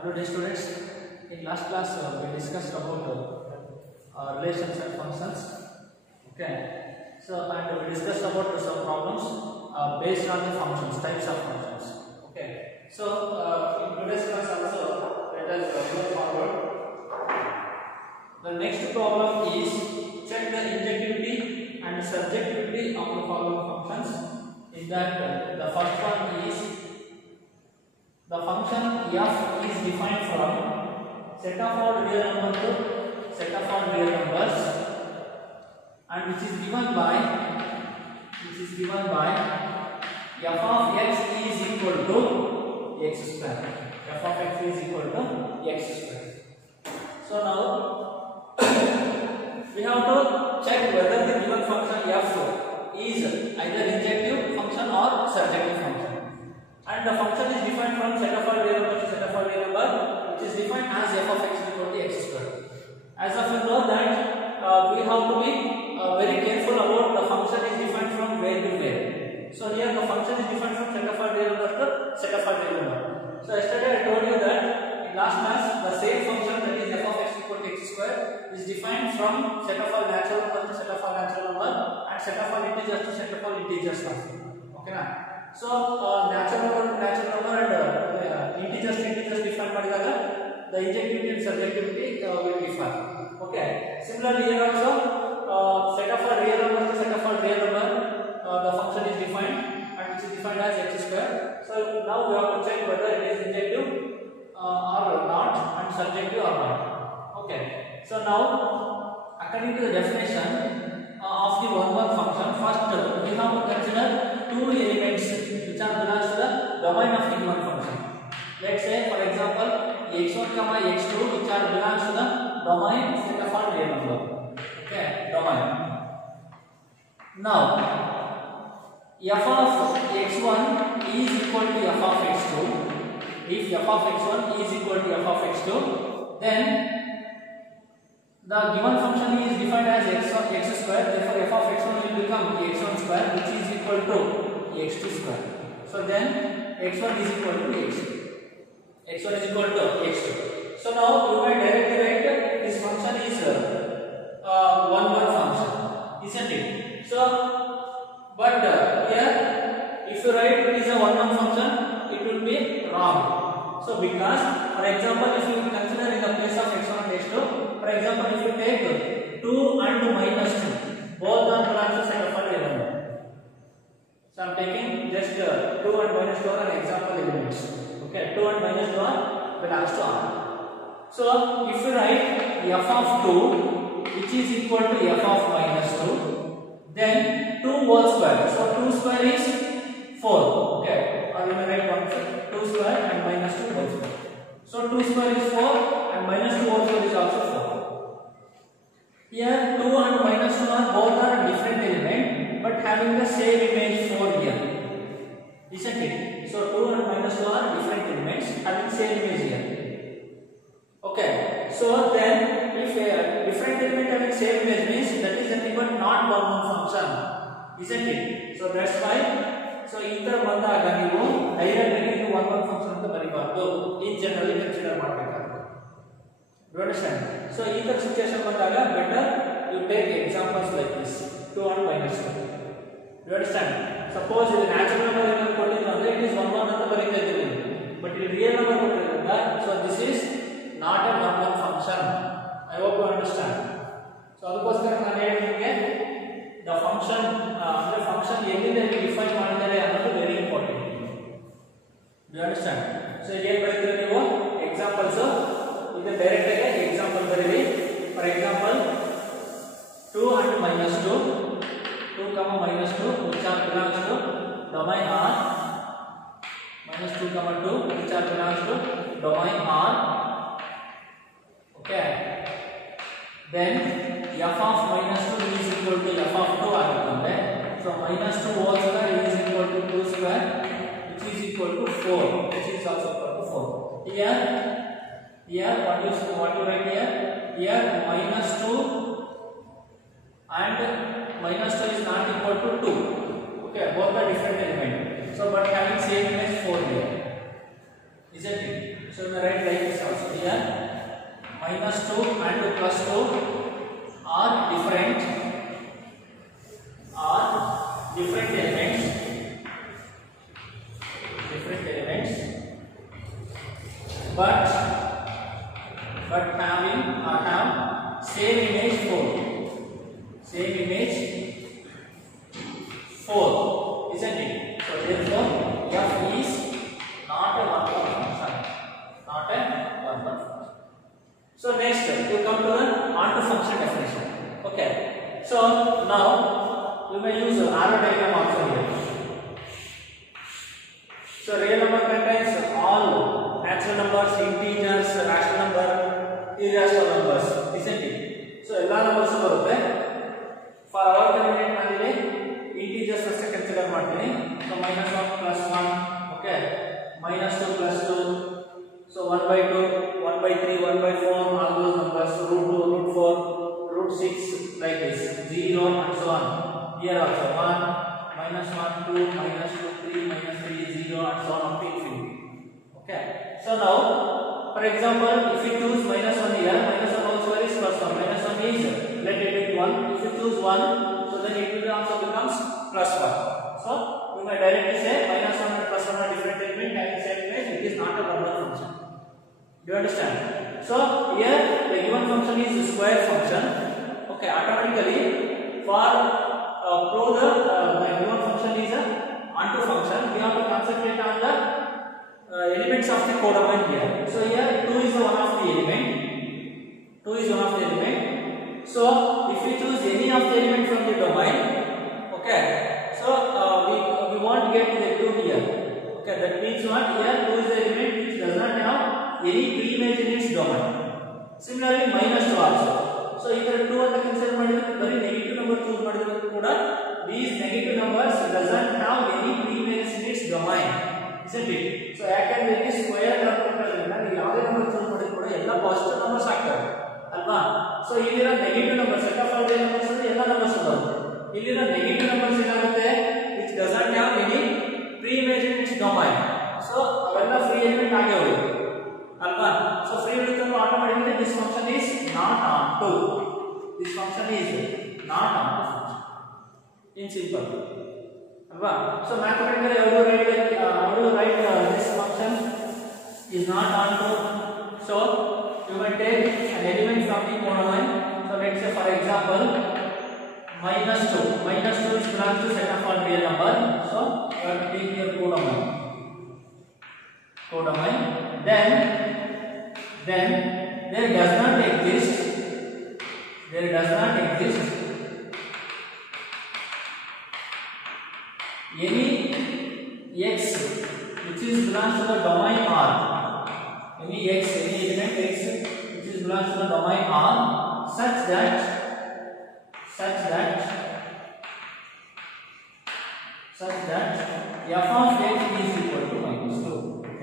Hello dear students, in last class we discussed about relations and functions. Okay, so and we discussed about some problems based on the functions, types of functions. Okay, so in today's class also let us move forward. The next problem is check the injectivity and subjectivity of the following functions. In that the first one is the function f is defined from set of all real numbers to set of all real numbers, and which is given by f of x is equal to x square. F of x is equal to x square. So now we have to check whether the given function f is either injective function or surjective function. And the function is defined from set of all real numbers to set of all real number, which is defined as f of x equal to x square. As of you know that we have to be very careful about the function is defined from where to where. So here the function is defined from set of all real numbers to set of all real number. So yesterday I told you that in last class the same function, that is f of x equal to x square, is defined from set of all natural numbers to set of all natural number, and set of all integers to set of all integers also. Okay na? So natural number and integers to integers define ಮಾಡಿದಾಗ the injectivity and subjectivity will differ. Okay, similarly here also set of all real numbers to set of all real number, the function is defined and which is defined as x square. So now we have to check whether it is injective or not and subjective or not. Okay, so now according to the definition of the one function, first we have to consider two elements which are belongs to the domain of the given function. Let's say for example x1, x2 which are belongs to the domain set of all real number. Okay, domain. Now f of x1 is equal to f of x2. If f of x1 is equal to f of x2, then the given function is defined as x square. Therefore f of x1 will become x1 square, which is equal to x2 square. So then x1 is equal to x2. x1 is equal to x2. So now you can directly write this function is one function, isn't it? So but here if you write it is a one function, it will be wrong. So because for example if you consider in the place of x1 and x2, for example if you take 2 and minus 2, both are belongs to set of all real number. So I am taking just 2 and minus 2 are an example elements. Okay, 2 and minus 2 are belongs to R. So if you write f of 2 which is equal to f of minus 2, then 2 whole square. So 2 square is 4. Okay, or you may write 2 square and minus 2 whole square. So 2 square is 4 and minus 2 whole square is also 4. Here 2 and minus 2 are both are different element but having the same image 4 here, isn't it? So 2 and minus 2 are different elements having same image here. Okay, so then if a different element having same image means that is nothing but not one function, isn't it? So that's why so ಈ ತರ ಬಂದಾಗ ನೀವು direct ಆಗಿ ಇದು one function ಅಂತ ಬರಿಬಾರದು, in generally consider ಮಾಡಬೇಕಾಗುತ್ತೆ. You understand? So ಈ ತರ ಸಿಚುಯೇಷನ್ ಬಂದಾಗ better you take examples like this 2 and minus 2. You understand? Suppose ಇದು natural number ಏನು ಕೊಟ್ಟಿದ್ರು ಅಂದ್ರೆ it is 1 ಅಂತ ಬರೀತಾ ಇದ್ದೀವಿ, but ಇಲ್ಲಿ real number ಕೊಟ್ಟಿರೋದ್ರಿಂದ so this is not a one function. I hope you understand. So ಅದಕ್ಕೋಸ್ಕರ ನಾನು ಹೇಳಿದ್ರೆ the function ಅಂದ್ರೆ ಫಂಕ್ಷನ್ ಎಲ್ಲಿಂದ ಡಿಫೈನ್ ಮಾಡಿದ್ದಾರೆ ಅನ್ನೋದು very important. You understand? So ಏನು ಬರೀತೀರಿ ನೀವು ಎಕ್ಸಾಂಪಲ್ಸ್, ಇದು ಡೈರೆಕ್ಟ್ ಆಗಿ ಎಕ್ಸಾಂಪಲ್ ಬರೀರಿ. For example 2 and minus 2, 2, minus 2 which are belongs to domain R, minus 2, 2 which are belongs to domain R. Okay, then f of minus 2 is equal to f of 2 ಆಗುತ್ತದೆ. So minus 2 whole square is equal to 2 square which is equal to 4, which is also equal to 4. Here what you write here? Here minus 2 and minus 2 is not equal to 2. Okay, both are different element. So but having same image 4 here, isn't it? So we write like this -2 and +2 are different elements, but have same image 4, isn't it? So therefore f is not a one-one function, So next you come to the onto function definition. Okay, so now you may use arrow diagram also here. So real number contains all natural numbers, integers, rational number, irrational numbers, isn't it? So all numbers ಬರುತ್ತೆ. For our convenience ನಾನಿಲ್ಲಿ integers first consider ಮಾಡ್ತೀನಿ. So -1 +1, okay, -2 +2, so 1/2, 1/3, 1/4, all those numbers, √2, √4, √6, like this, 0 and so on. Here also 1, -1, 2, -2, 3, -3, 0 and so on up to infinity. Okay, so now for example, if you choose -1 here, -1 also is +1, -1 is, let it be 1. If you choose 1, so then it will also becomes +1. So you may directly say -1 and +1 are different element having same image. It is not a one-one function. Do you understand? So here the given function is a square function. Okay, automatically for prove the given function is a onto function, we have to concentrate on the elements of the codomain here. So here 2 is one of the element. So if we choose any of the element from the domain, okay, so we won't get the 2 here. Okay, that means what? Here 2 is the element which does not have any pre-image in its domain. Similarly -2 also. So if you 2 ಅಂತ consider ಮಾಡಿದ್ರೆ ಬರೀ negative number choose ಮಾಡಿದ್ರೆ ಕೂಡ these negative numbers doesn't have any pre-image in its domain, isn't it? So ಯಾಕಂದ್ರೆ ಇಲ್ಲಿ square ತಗೊಂಡ್ರೆ ನೀವು ಯಾವುದೇ ನಂಬರ್ ಚೂಸ್ ಮಾಡಿದ್ರು ಕೂಡ ಎಲ್ಲ ಪಾಸಿಟಿವ್ ನಂಬರ್ಸ್ ಆಗ್ತವೆ ಅಲ್ವಾ? ಸೊ ಇಲ್ಲಿರೋ negative numbers set of all numbers ಅಂದ್ರೆ ಎಲ್ಲ ನಂಬರ್ಸ್ ಬರುತ್ತೆ. ಇಲ್ಲಿರೋ ನೆಗೆಟಿವ್ ನಂಬರ್ಸ್ ಏನಾಗುತ್ತೆ which doesn't have any pre-image in its domain. So ಅವೆಲ್ಲ ಫ್ರೀ ಎಲಿಮೆಂಟ್ ಆಗೇ ಹೋಗುತ್ತೆ ಅಲ್ವಾ? ಸೊ ಫ್ರೀ ಎಲಿಮೆಂಟ್ ಅಂದ್ರೆ automatically this function is not onto. This function is not onto function in simple. Alva? So mathematically how do you write this function is not onto. So you may take an element from the codomain. So let's say for example -2 is belongs to set of all real number. So you have to take your codomain. Then there does not exist any x which is belongs to the domain R. Any element x which is belongs to the domain R such that f of x is equal to -2.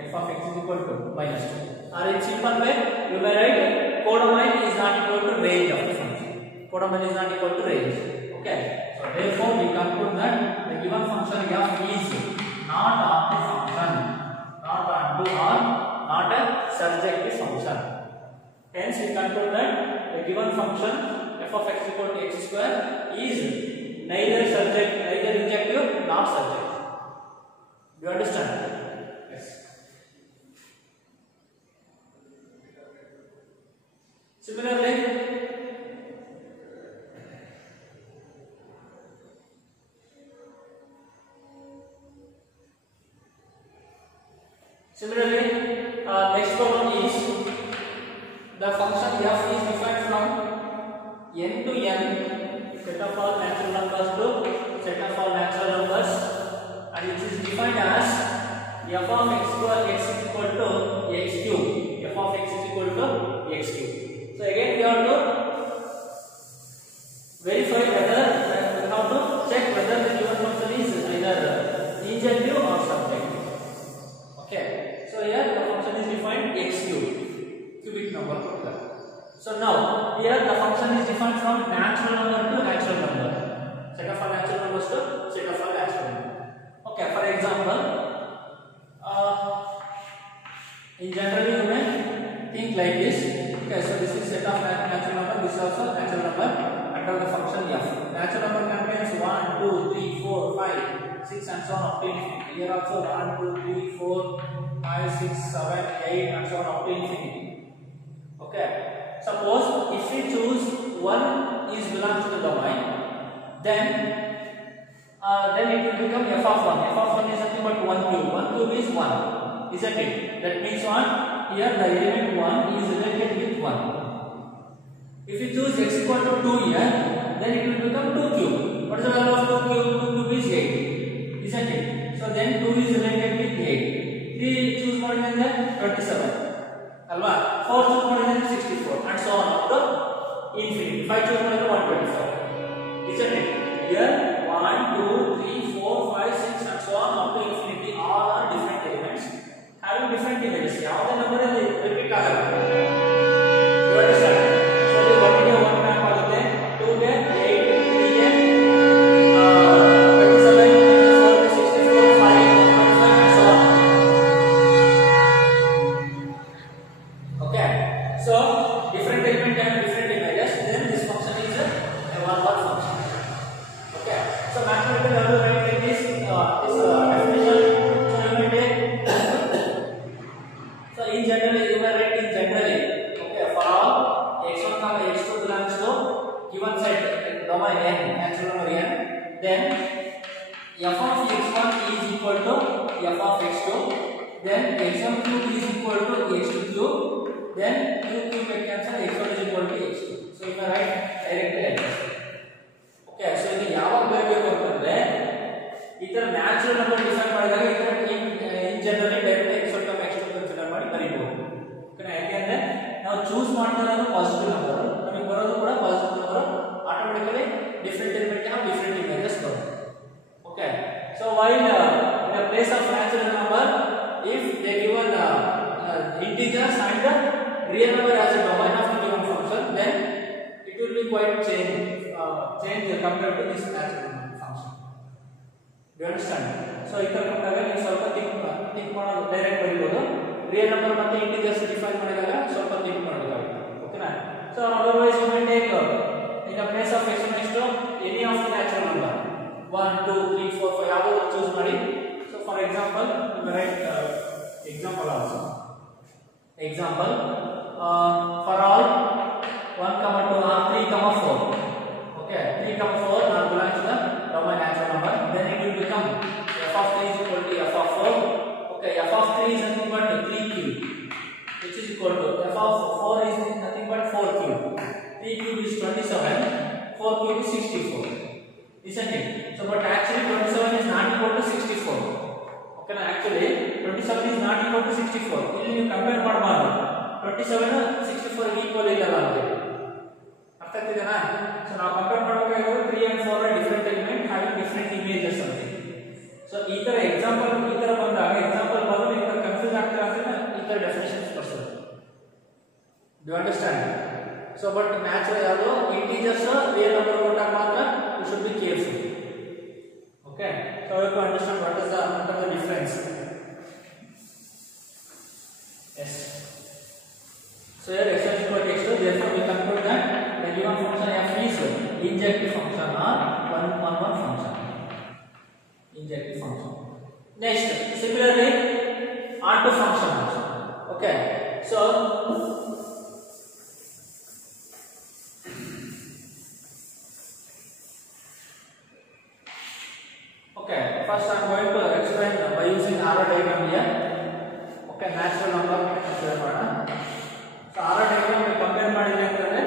F of x is equal to -2. Or in simple way you may write codomain is not equal to range of the function. Codomain is not equal to range. Okay. So therefore we conclude that the given function f is not onto function, not onto or not a surjective function. Hence we conclude that the given function f of x equal to x square is neither injective nor surjective. Do you understand? Yes. Similarly, next problem is the function f is defined from n to n, set of all natural numbers to set of all natural numbers, and it is defined as f of x is equal to x cube. F of x is equal to x cube. So again we have to verify whether we have to check whether the given function is either injective or surjective. Okay. So here the function is defined x cube, cubic number. So now here the function is defined from natural number to natural number, set of all natural numbers to set of all natural number. Okay. For example, in general you may think like this. Okay. So this is set of natural number. This is also natural number under the function f. Natural number contains 1, 2, 3, 4, 5, 6 and so on up to infinity. Here also 1, 2, 3, 4, 5, 6, 7, 8 and so on up to infinity. Okay. Suppose if we choose 1 is belongs to the domain, then it will become f of 1. F of 1 is nothing but 1 cube. 1 cube is 1, isn't it? That means here the element 1 is related with 1. If you choose x equal to 2 here, then it will become 2 cube. What is the value of 2 cube? 2 cube is 8, isn't it? So then 2 is related with 8. 3 choose what is there? 27. Alva. 4 choose what is 64 and so on up to infinity. 5 choose what is 124. Isn't it? Here 1, 2, 3, 4, 5, 6 and so on up to infinity. All are different elements having different images. How the number is repeat agala. You understand? So the 1 ಗೆ 1 map ಆಗುತ್ತೆ, 2 ಗೆ 8, 3 ಗೆ 27, 4 ಗೆ 64, 5 ಗೆ 125 and so on. Okay. So different element have different images. Then this function is a one-word function. Okay. So mathematical value right like this definition. So you may take. So in general, you may write in generally. Okay. For all x1, x2 belongs to given set domain n, natural number n. Then f of x1 is equal to f of x2. Then x1 cube is equal to x2 cube. Then cube can cancel, x1 is equal to x2. So you may write directly like this. Okay, so ಇದು ಯಾವಾಗ ಬರಬೇಕು ಅಂತಂದ್ರೆ ಈ ತರ natural number define ಮಾಡಿದಾಗ ಈ ತರ ಇನ್ generally direct x1 x2 consider ಮಾಡಿ ಬರೀಬಹುದು. ಓಕೆನಾ? ಯಾಕೆಂದ್ರೆ ನಾವು ಚೂಸ್ ಮಾಡ್ತಾ ಇರೋದು ಪಾಸಿಟಿವ್ ನಂಬರ್, ನಮಗೆ ಬರೋದು ಕೂಡ positive number, automatically different element have different images ಬರುತ್ತೆ. Okay, so while in the place of natural number, if they given integers and real number as a domain of the given function, then it will be quite change compared to this natural number function. Do you understand? So ಇದರ ಪ್ರಕಾರ ನೀವು ಸ್ವಲ್ಪ think ಮಾಡೋದು direct ಬರೀಬಹುದು. Real number ಮತ್ತೆ integers define ಮಾಡಿದಾಗ ಸ್ವಲ್ಪ think ಮಾಡಬೇಕಾಗುತ್ತೆ. ಓಕೆನಾ? So otherwise you may take in the place of x1 x2 any of the natural number 1 2 3 4 5 ಯಾವ್ದಾದ್ರು choose ಮಾಡಿ. So for example you may write example also. Example for all 1, 2, 3, 4. Okay, 3, 4 now belongs to the domain natural number. Then it will become f of 3 is equal to f of 4. Okay, f of 3 is nothing but 3 cube, which is equal to f of 4 is nothing but 4 cube. 3 cube is 27, 4 cube is 64. Isn't it? So but actually 27 is not equal to 64. Okay, actually 27 is not equal to 64. ಇಲ್ಲಿ ನೀವು compare ಮಾಡಬಾರದು. 27 64 ಗೆ equal ಇಲ್ಲ ಅಂತ. ಅರ್ಥ ಆಗ್ತಿದೆನಾ? So ನಾವು compare ಮಾಡಬೇಕಾಗಿರೋದು 3 and 4 different element having different images ಅಂತ. ಸೊ ಈ ತರ ಎಕ್ಸಾಂಪಲ್ ಈ ತರ ಬಂದಾಗ ಎಕ್ಸಾಂಪಲ್ ಬಂದು ಈ ತರ ಕನ್ಫ್ಯೂಸ್ ಆಗ್ತೀರಾ ಅಂದ್ರೆ ಈ ತರ ಡೆಫಿನಿಷನ್ಸ್ ಬರ್ತಾರೆ. Do you understand? So but natural ಯಾವುದು ಇಂಟಿಜರ್ಸ್ ರಿಯಲ್ ನಂಬರ್ ಕೊಟ್ಟಾಗ ಮಾತ್ರ you should be careful. Okay, so you have to understand what is the difference. Yes. So here x1 is equal to x2. Therefore, we conclude that the given function f is injective function or one function. Injective function. Next, similarly, onto function also. Okay, so okay, first I am going to explain by using arrow diagram here. Okay, natural number consider ಮಾಡೋಣ. So arrow diagram compare ಮಾಡಿದ್ರೆ ಅಂತಂದ್ರೆ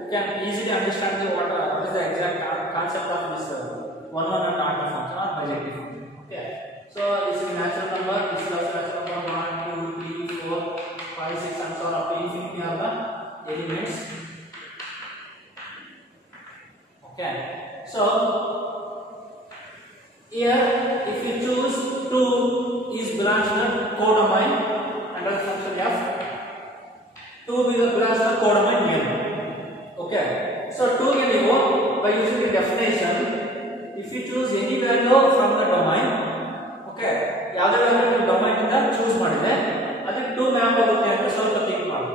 you can easily understand what is the exact concept of this one and onto function or bijective function. Okay, so this is natural number, this is also natural number 1 2 3 4 5 6 and so on up to infinity are the elements. Okay, so here if you choose 2 is belongs to the codomain under the function f, 2 belongs to the codomain n. Okay, so 2 ಗೆ ನೀವು by using the definition, if you choose any value from the domain, okay, ಯಾವುದೇ value domain ಇಂದ choose ಮಾಡಿದ್ರೆ ಅದಕ್ಕೆ 2 map ಆಗುತ್ತೆ ಅಂತ ಸ್ವಲ್ಪ think ಮಾಡಿ.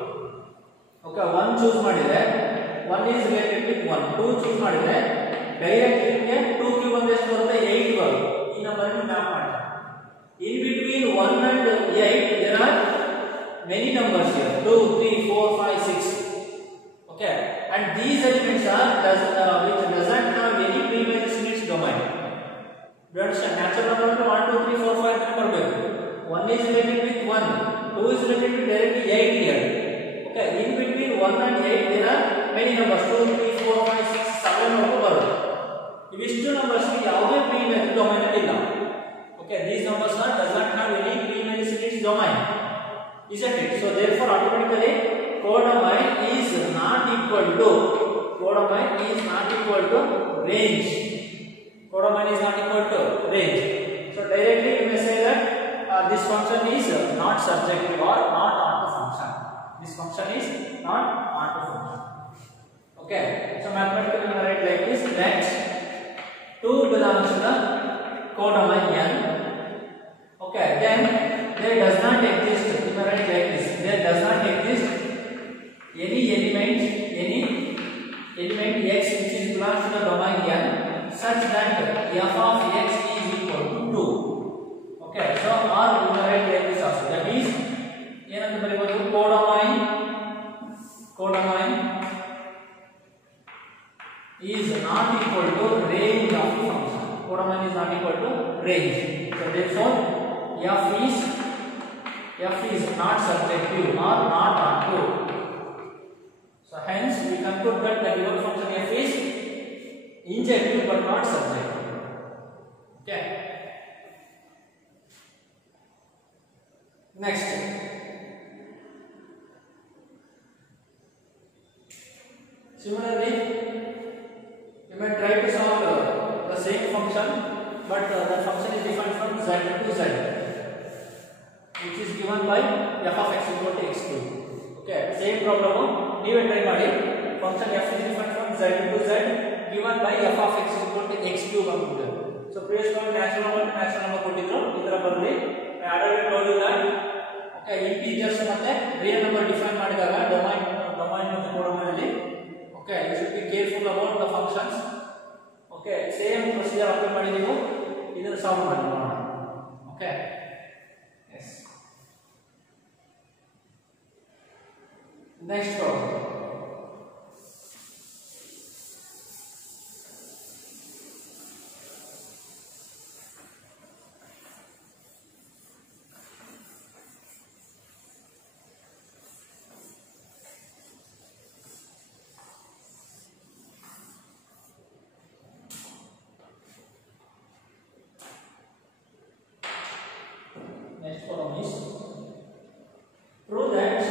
Okay, 1 choose ಮಾಡಿದ್ರೆ 1 2 ಚೂಸ್ ಮಾಡಿದ್ರೆ ಡೈರೆಕ್ಟ್ ನಿಮಗೆ 2 ಕ್ಯೂಬ್ ಅಂದ್ರೆ ಎಷ್ಟು ಬರುತ್ತೆ 8 ಬರುತ್ತೆ ಈ ನಂಬರ್ ಅನ್ನು ಮ್ಯಾಪ್ ಮಾಡ್ತಾರೆ in between 1 and 8 there are many numbers here 2 3 4 5 6 okay and these elements are which doesn't have any pre-matrix in its domain you understand natural number 1 2 3 4 5 ಅಂತ ಬರಬೇಕು 1 is related with 1 2 is related with directly 8 here okay in between 1 and 8 there are many numbers 2 3 4 5 6 7 ವರೆಗೂ ಬರುತ್ತೆ ಇವಿಷ್ಟು numbers ಯಾವುದೇ pre-matrix domain ಅಲ್ಲಿ ಇಲ್ಲ okay these numbers does not have any pre-matrix in its domain isn't it so therefore automatically codomain is not equal to range codomain is not equal to range so directly you may say that this function is not surjective or not onto function this function is not onto function okay so mathematically we write like this that 2 belongs to the codomain n okay then there does not exist you may write like this there does not exist any element x which is belongs to the domain n such that f of x is equal to 2 okay so or you may write like this also that is ಏನಂತ ಬರೆಯಬಹುದು codomain is not equal to range of the function codomain is not equal to range so therefore f is not surjective or not onto so hence we conclude that the given function f is injective but not surjective okay next similarly you may try to solve the same function but the function is defined from z to z which is given by f of x equal to x cube okay same problem ನೀವೇ try ಮಾಡಿ function f is defined from z to z given by f of x equal to x cube ಅಂತ so previous one natural number ಕೊಟ್ಟಿದ್ರು ಇದರ ಬದಲಿ I already told you that okay integers ಮತ್ತೆ real number define ಮಾಡಿದಾಗ domain ಮತ್ತು codomain ಅಲ್ಲಿ okay you should be careful about the functions okay same procedure apply ಮಾಡಿ ನೀವು ಇದನ್ನ ಸಾಲ್ವ್ ಮಾಡಿ ನೋಡೋಣ okay yes next problem next problem is prove that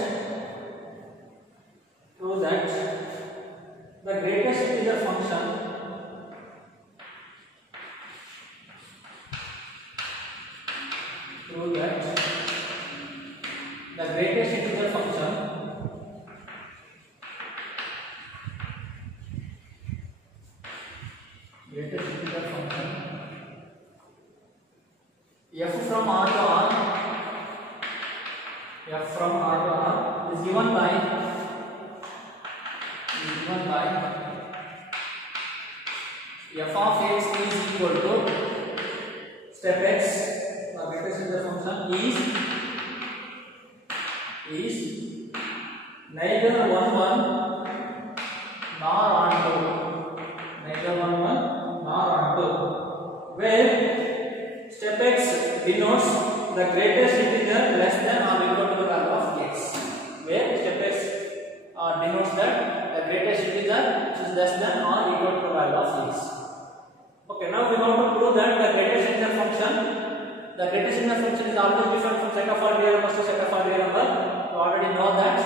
the greatest integer function f from R to R is given by f of x is equal to step x the greatest integer function is neither 1 1 nor onto where step x denotes the greatest integer less than or equal to the value of x where step x denotes that the greatest integer which is less than or equal to the value of x okay now we want to prove that the greatest integer function is always different from set of all real numbers to set of all real number you already know that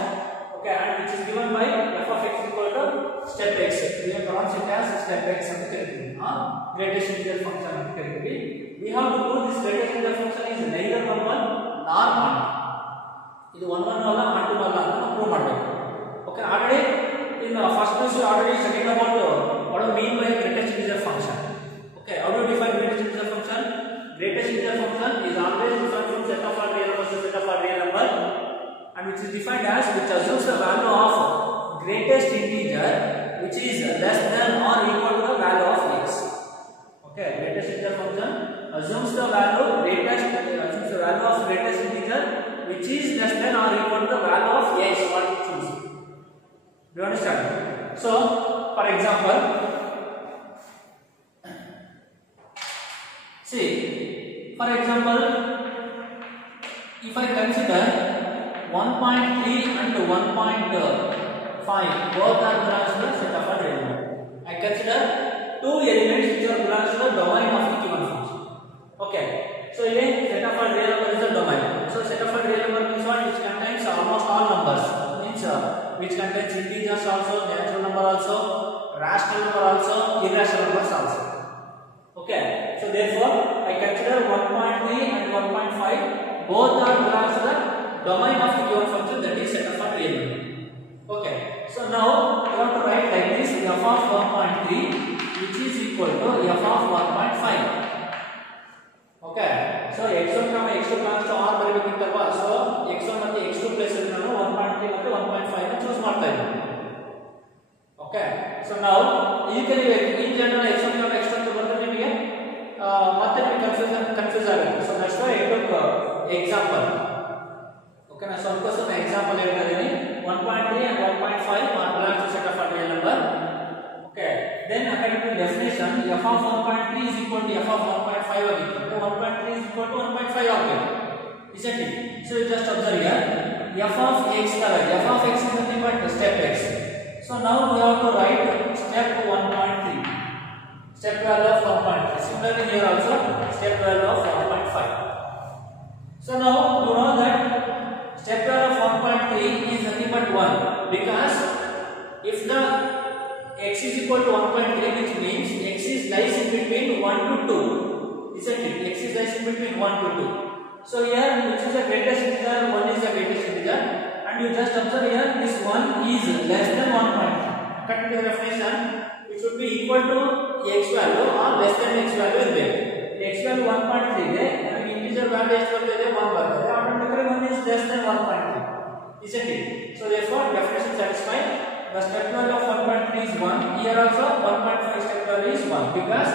okay and which is given by f of x equal to step x we have pronounce it as step x ಅಂತ ಕರೀತೀವಿ greatest integer function ಅಂತ ಕರೀತೀವಿ we have to prove this greatest integer function is neither 1 1 nor 1 ಇದು 1 1 ಅಲ್ಲ 2 ಅಲ್ಲ ಅಂತ prove ಮಾಡಬೇಕು okay already in the first class you already studied about what do mean by greatest integer function okay how do you define greatest integer function greatest integer function is always different from set of all real numbers to set of all real number and which is defined as which assumes the value of greatest integer which is less than or equal to the value of x. Okay, greatest integer function assumes the value of greatest integer which is less than or equal to the value of x what you choose. Do you understand? So, for example, see, for example, if I consider 1.3 and 1.5 both are belongs to the set of a real number. I consider two elements which are belongs to the domain of the given function. Okay. So again, set of a real number is the domain. So set of a real number means what? Which contains almost all numbers. Means which contains integers also, natural number also, rational number also, irrational numbers also. Okay. So therefore, I consider 1.3 and 1.5 both are belongs to the domain of the given function, that is set of a real number. Okay. So now I want to write like this: f of 1.3 which is equal to f of 1.5. Okay. So x1 x2 belongs to r ಬರಬೇಕಿತ್ತಲ್ವಾ? So x1 ಮತ್ತು x2 place ಅಲ್ಲಿ ನಾನು 1.3 ಮತ್ತು 1.5 ನ choose ಮಾಡ್ತಾ ಇದ್ದೀನಿ. Okay. So now ಈ general x1 x2 ಅಂತ ಬರೆದ್ರೆ ನಿಮಗೆ ಮತ್ತೆ ಕನ್ಫ್ಯೂಸ್ ಆಗುತ್ತೆ. So that's why I took example. Okay, na so ಅದಕ್ಕೋಸ್ಕರ ನಾನು ಎಕ್ಸಾಂಪಲ್ ಹೇಳ್ತಾ ಇದ್ದೀನಿ. 1.3 and 1.5 are belongs to set of a real number. Okay, then according to definition f of 1.3 is equal to f of 1.5 ಆಗಿತ್ತು. 1.3 is equal to 1.5 ಆಗಬೇಕು, isn't it? So you just observe here f of x f of x is nothing but step x. So now we have to write step 1.3, step value of 1.3. Similarly here also step value of 1.5. So now you know that step value of 1.3 is nothing but 1, because if the x is equal to 1.3, which means x is lies in between 1 to 2, isn't it? X is lies in between 1 to 2. So here which is the greatest integer? 1 is the greatest integer, and you just observe here this 1 is less than 1.3. According to the definition, it should be equal to x value or less than x value is there. X value 1.3 ಇದೆ, and integer value ಎಷ್ಟು ಬರ್ತದೆ? 1 ಬರ್ತದೆ. Automatically 1 is less than 1.3, isn't it? So therefore definition satisfied. The step value of 1.3 is 1. Here also 1.5 step value is 1, because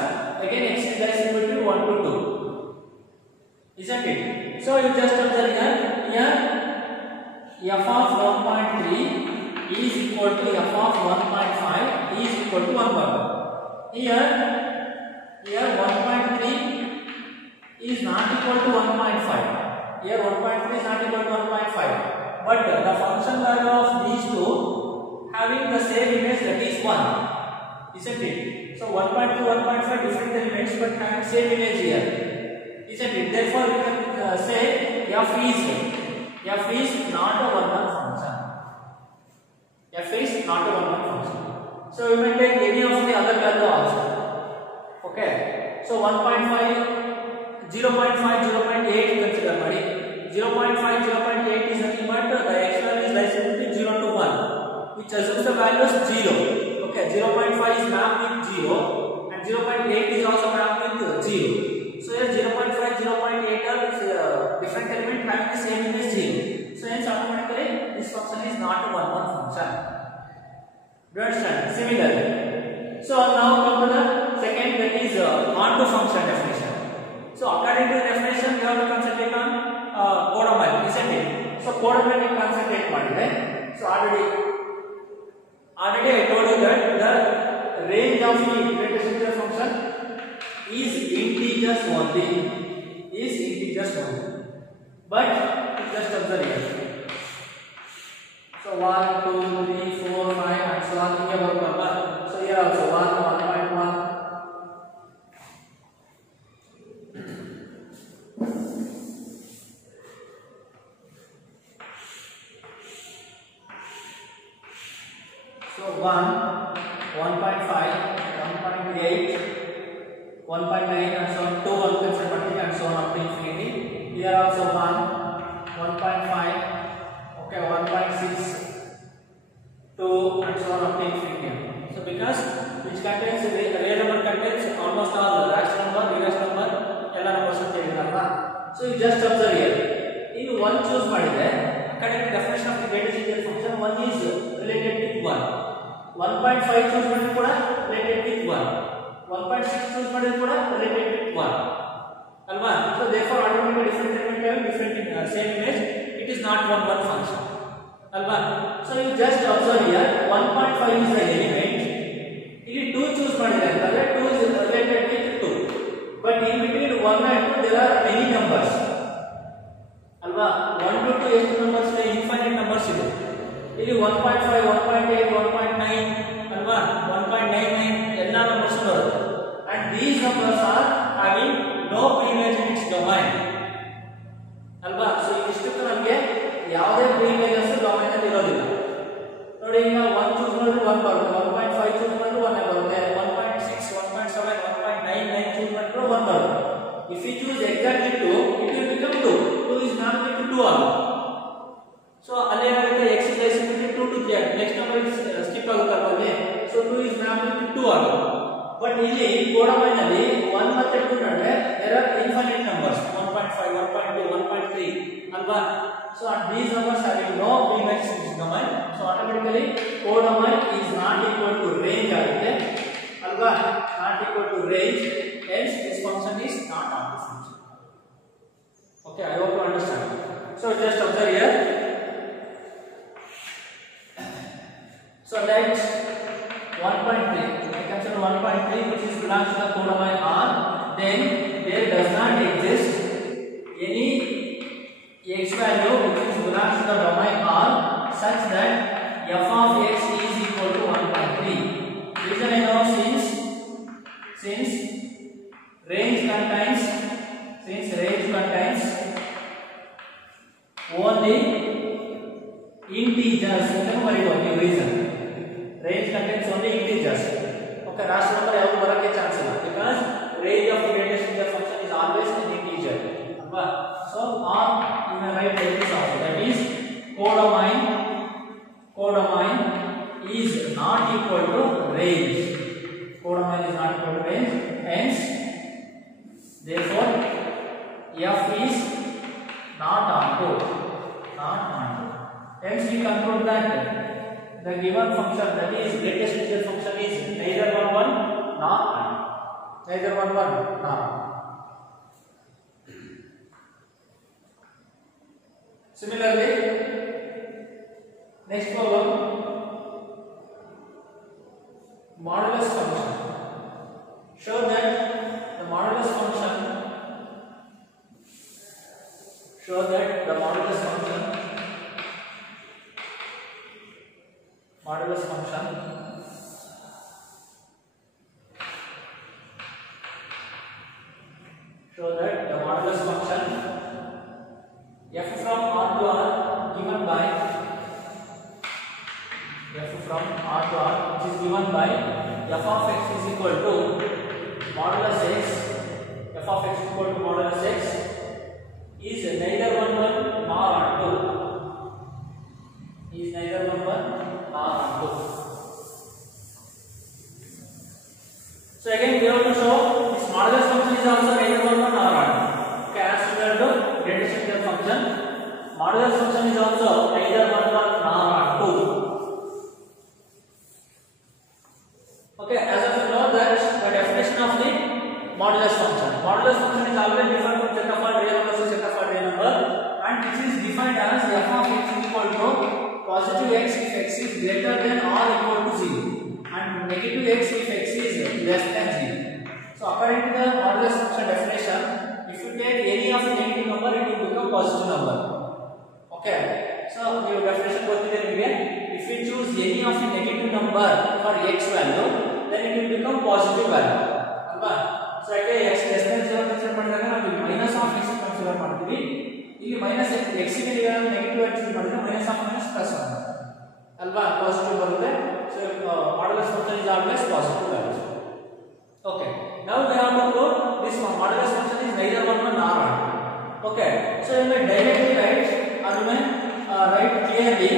again x is lies in between 1 to 2, isn't it? So you just observe here f of 1.3 is equal to f of 1.5 is equal to 1 button. Here 1.3 is not equal to 1.5. Here 1.3 is not equal to 1.5, but the function value of these two having the same image, that is 1, isn't it? So 1.2 1.5 different elements but having same image here, isn't it? Therefore we can say f is not a one-one function. F is not a one-one function. So we may take any of the other value also. Okay. So 1.5 0.5 0.8 consider ಮಾಡಿ. 0.5 0.8 is nothing but the x value is lies between 0 to 1, which assumes the value is 0. Okay, 0.5 is mapped with 0 and 0.8 is also mapped with 0. So here 0.5 0.8 are different element having the same image 0. So hence automatically this function is not a one-one function. Do you understand? Similarly, so now come to the second, that is onto function definition. So according to the definition we have to concentrate on codomain, isn't it? So codomain we concentrate ಮಾಡಿದ್ರೆ, so already I told you that the range of the greatest integer function is integers only, but just observe here. So 1 2 3 4 5 and so on here ಬರುತ್ತಲ್ವಾ? So here also 1 1.1. So 1, 1.5, 1.8, 1.9 and so on, 2 1 and so on up to infinity. Here also 1, 1.5, okay, 1.6, 2 and so on up to infinity. So because which contains the real number contains almost all the rational number, irrational number, ಎಲ್ಲ numbers ಅಂತ ಹೇಳಿದ್ರಲ್ವಾ? So you just observe here. If 1 choose ಮಾಡಿದ್ರೆ, according to definition of the greatest integer function, 1 is related with 1. 1.5 choose ಮಾಡಿದ್ರು ಕೂಡ related with 1, 1.6 choose ಮಾಡಿದ್ರು ಕೂಡ related with 1 ಅಲ್ವಾ. so therefore automatically different element have different same image, it is not one function ಅಲ್ವಾ. so you just observe here 1.5 is the element, ಇಲ್ಲಿ 2 choose ಮಾಡಿದ್ರೆ ಅಂತಂದ್ರೆ 2 is related with 2, but in between 1 and 2 there are many numbers ಅಲ್ವಾ. 1 to 2 ಎಷ್ಟು numbers ಇದೆ, infinite numbers ಇದೆ. ಇಲ್ಲಿ 1.5 1.8 1.9 ಅಲ್ವಾ, 1.99 ಎಲ್ಲ ನಂಬರ್ಸ್ ಬರುತ್ತೆ. and these numbers are having no pre-image in its domain ಅಲ್ವಾ. so ಇಷ್ಟಕ್ಕೆ ನಮಗೆ ಯಾವುದೇ pre-images ಡೊಮೈನ್ ಅಲ್ಲಿ ಇರೋದಿಲ್ಲ ನೋಡಿ. ಈಗ 1 ಚೂಸ್ ಮಾಡಿದ್ರೆ 1 ಬರುತ್ತೆ, 1.5 ಚೂಸ್ ಮಾಡಿದ್ರೆ 1 ಬರುತ್ತೆ, 1.6 1.7 1.99 ಚೂಸ್ ಮಾಡಿದ್ರೆ 1 ಬರುತ್ತೆ. if we choose exactly 2 it will become 2, 2 is not equal to 2 ಆಗುತ್ತೆ. so ಅಲ್ಲಿ ಏನಾಗುತ್ತೆ, x is less than 2 to 3, next number is skip ಆಗುತ್ತೆ ಅಲ್ಲಿ. so 2 is not equal to 2 ಆಗುತ್ತೆ. but ಇಲ್ಲಿ ಕೋಡಮೈನ್ ಅಲ್ಲಿ 1 ಮತ್ತೆ 2 ನಡುವೆ there are infinite numbers 1.5 1.2 1.3 ಅಲ್ವಾ. so and these numbers having no pre-image in its domain, so automatically codomain is not equal to range ಆಗುತ್ತೆ ಅಲ್ವಾ, not equal to range, hence this function is not onto function. okay, I hope you understand. so just observe here. so that 1.3 I consider 1.3 which is belongs to the codomain R, then there does not exist any x value which is belongs to the domain R such that f of x is equal to 1.3. reason I know, since range contains only integers. reason range contains only integers. okay, rational number ಯಾವುದು ಬರಕ್ಕೆ chance ಇಲ್ಲ, because range of the greatest integer function is always an integer ಅಲ್ವಾ. so or you may write like this also, that is codomain is not equal to range. codomain is not equal to range, hence therefore f is not onto. hence we conclude that the given function, that is greatest integer function, is neither 1 nor 1. Similarly, next problem, modulus function. Show that the modulus function show that the modulus function f from R to R given by which is given by f of x is equal to modulus x. f of x is equal to modulus x is neither 1 nor 2. So again we have to show this modulus function is also neither 1 nor 2. Okay, as compared to greatest integer function, modulus function is also neither 1 nor 2. Okay, as of you know that the definition of the modulus function. Modulus function is always different from set of all real numbers to set of all real number, and it is defined as f of x is equal to positive x if x is greater than or equal to 0, and negative x if x is less than 0. So according to the modulus function definition, if you take any of the negative number, it will become positive number. Okay, so your definition ಗೊತ್ತಿದೆ ನಿಮಗೆ. If you choose any of the negative number for x value, then it will become positive value ಅಲ್ವಾ. So ಯಾಕೆ x less than 0 consider ಮಾಡಿದಾಗ ನಾವು minus of x consider ಮಾಡ್ತೀವಿ. ಇಲ್ಲಿ minus x ಗೆ negative x ಮಾಡಿದ್ರೆ minus of minus plus 1 ಅಲ್ವಾ, positive ಬರುತ್ತೆ. So modulus function is always positive value. Okay, now we have to prove this modulus function is neither 1 nor 2. Okay, so you may directly write, or you may write clearly,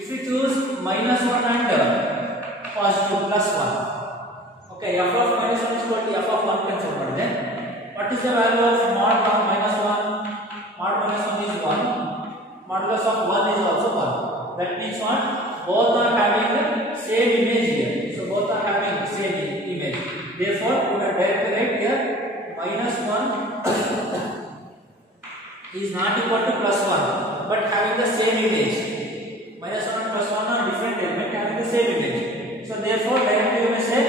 if you choose minus 1 and positive plus 1. Okay, f of minus 1 is equal to f of 1 cancel ಮಾಡಿದೆ. What is the value of mod minus 1? Mod minus 1 is 1. Modulus of 1 is also 1. That means what? both are having same image here. So both are having same image. Therefore, we will directly write here minus 1 is not equal to plus 1, but having the same image. Minus 1 and plus 1 are different element having the same image. So therefore, directly we may say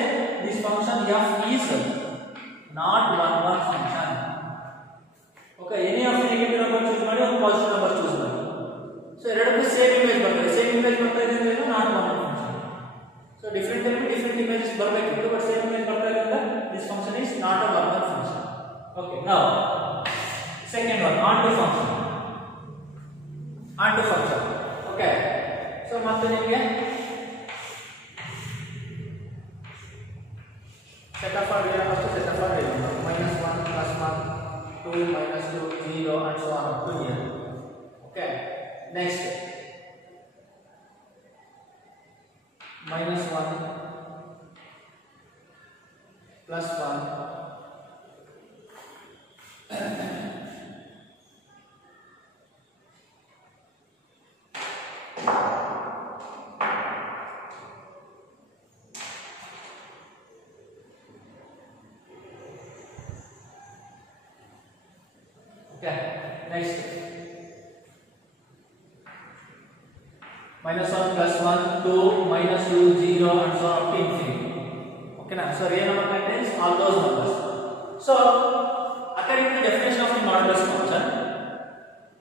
this function f is not 1 function. Okay, any of the negative number choose ಮಾಡಿ ಒಂದು positive number choose ಮಾಡಿ. So ಎರಡಕ್ಕೂ same image ಬರ್ತದೆ. Same image ಬರ್ತಾ ಇದೆ ಅಂದ್ರೆ not 1 function. So different images ಬರಬೇಕು, but same image ಬರ್ತಾ ಇದೆ ಅಂದ್ರೆ this function is not a 1 function. Okay, now second one, onto function. Okay, so ಮತ್ತೆ ನಿಮಗೆ set of our real numbers to set of our real number minus 1 plus 1 2 minus 2 0 and so on up to here. Okay, next minus 1 plus 1 okay, next minus 1 plus 1 2 minus 2 0 and so on up to infinity. Okay now, so real number contains all those numbers. So according to the definition of the modulus function,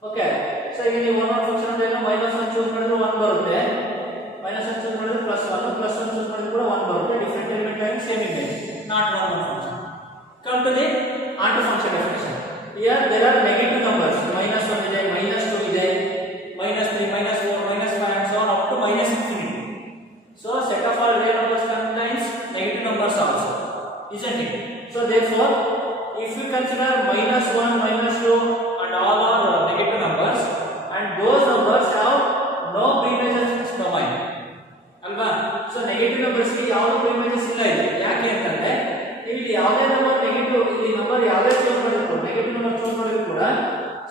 okay, so ಇಲ್ಲಿ one function ಅಂದ್ರೆ minus 1 choose ಮಾಡಿದ್ರೆ 1 ಬರುತ್ತೆ, minus 1 choose ಮಾಡಿದ್ರೆ plus 1 choose ಮಾಡಿದ್ರೆ ಕೂಡ 1 ಬರುತ್ತೆ. Different element having same image, not one function. Come to the onto function definition. Here there are negative numbers, minus 1 ಇದೆ, minus 2 ಇದೆ, minus 3, minus 4, minus 5 and so on up to minus infinity. So set of all real numbers contains negative numbers also, isn't it? So therefore, if you consider minus 1, minus 2 and all are negative numbers, and those numbers have no pre-measures domain, alva? So negative numbers ಗೆ ಯಾವ pre-measures ಇಲ್ಲ ಇದೆ. ಯಾಕೆ ಅಂತಂದ್ರೆ ಇಲ್ಲಿ ಯಾವುದೇ number negative, ಇಲ್ಲಿ number ಯಾವುದೇ ಚೂಸ್ ಮಾಡಿದ್ರು ನೆಗೆಟಿವ್ ನಂಬರ್ ಚೂಸ್ ಮಾಡಿದ್ರು ಕೂಡ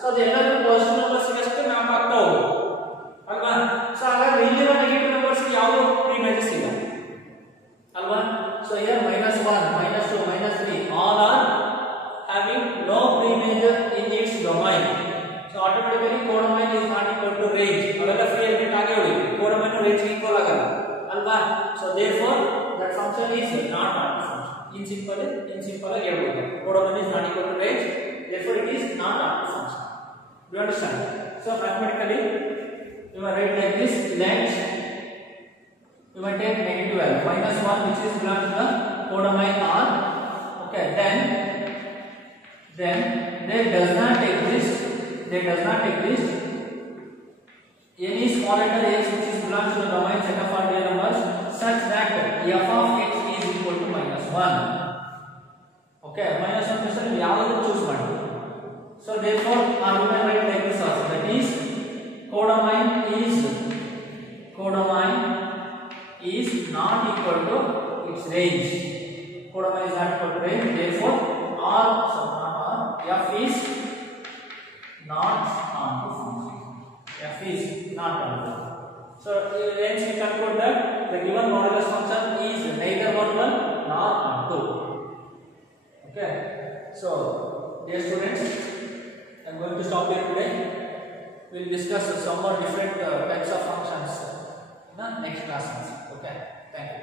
ಸೊ ಅದೆಲ್ಲರೂ ಪಾಸಿಟಿವ್ ನಂಬರ್ಸ್ ಗೆ ಮ್ಯಾಪ್ ಆಗ್ತಾ ಹೋಗುತ್ತೆ ಅಲ್ವಾ? ಸೊ ಹಾಗಾದ್ರೆ ಇಲ್ಲಿರೋ ನೆಗೆಟಿವ್ ನಂಬರ್ಸ್ ಗೆ ಯಾವ ಪ್ರೀಮೇಜಸ್ ಇಲ್ಲ ಅಲ್ವಾ? So here minus 1, minus 2, minus 3 all are having no pre-measure in its domain. So automatically codomain is not equal to range. ಅವೆಲ್ಲ ಫ್ರೀ ಎಲಿಮೆಂಟ್ ಆಗೇ ಉಳಿಯುತ್ತೆ, codomain range ಈಕ್ವಲ್ ಆಗಲ್ಲ ಅಲ್ವಾ? So therefore that function is not onto function. In simple ಆಗಿ ಹೇಳ್ಬೋದು, codomain is not equal to range, therefore it is not onto function. Do you understand? So mathematically you will write like this: let you will take negative value minus 1 which is belongs to the codomain R. Okay, then there does not exist any small letter x which is belongs to the domain set of all real numbers such that f of x is equal to minus 1. Okay, minus 1 question ಯಾವುದು choose ಮಾಡಿ. So therefore argument write like this also, that is codomain is not equal to its range. Codomain is not equal to range, therefore f is not onto function. F is not onto. So hence we conclude that the given modulus function is neither 1 nor onto. Okay, so dear students, I am going to stop here today. We will discuss some more different types of functions in the next class. Okay, thank you.